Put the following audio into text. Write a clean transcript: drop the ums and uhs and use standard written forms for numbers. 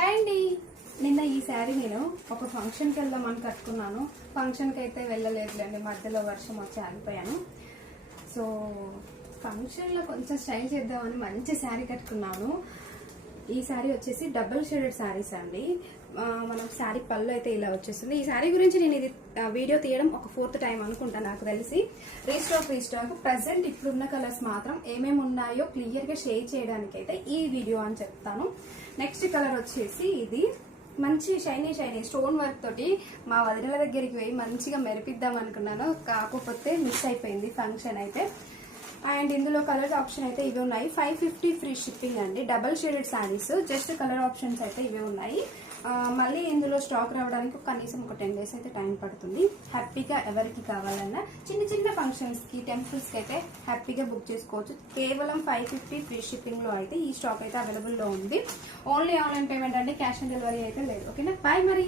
Hi అండి. నిన్న ఈ శారీ నేను ఒక ఫంక్షన్కి వెళ్దామని కట్టుకున్నాను. ఫంక్షన్కి అయితే వెళ్ళలేదులేండి, మధ్యలో వర్షం వచ్చి ఆగిపోయాను. సో ఫంక్షన్లో కొంచెం స్టైల్ చేద్దామని మంచి శారీ కట్టుకున్నాను. ఈ శారీ వచ్చేసి డబుల్ షేడెడ్ శారీస్ అండి. మనం శారీ పళ్ళు అయితే ఇలా వచ్చేస్తుంది. ఈ శారీ గురించి నేను ఇది వీడియో తీయడం ఒక 4th టైం అనుకుంటా నాకు తెలిసి. రీస్టాక్ ప్రజెంట్ ఇప్పుడున్న కలర్స్ మాత్రం ఏమేమి ఉన్నాయో క్లియర్గా షేర్ చేయడానికి అయితే ఈ వీడియో అని చెప్తాను. నెక్స్ట్ కలర్ వచ్చేసి ఇది మంచి షైనీ స్టోన్ వర్క్ తోటి మా వదినల దగ్గరికి పోయి మంచిగా మెరిపిద్దాం అనుకున్నాను, కాకపోతే మిస్ అయిపోయింది ఫంక్షన్ అయితే. అండ్ ఇందులో కలర్ ఆప్షన్ అయితే ఇవే ఉన్నాయి. 550 ఫ్రీ షిప్పింగ్ అండి. Double shaded saris, just colour options అయితే ఇవే ఉన్నాయి. మళ్ళీ ఇందులో స్టాక్ రావడానికి కనీసం ఒక 10 days అయితే టైం పడుతుంది. హ్యాపీగా ఎవరికి కావాలన్నా చిన్న ఫంక్షన్స్కి, టెంపుల్స్కి అయితే హ్యాపీగా బుక్ చేసుకోవచ్చు. కేవలం 550 ఫ్రీ షిప్పింగ్లో అయితే ఈ స్టాక్ అయితే అవైలబుల్లో ఉంది. ఓన్లీ ఆన్లైన్ పేమెంట్ అంటే క్యాష్ ఆన్ డెలివరీ అయితే లేదు. ఓకేనా, బాయ్ మరి.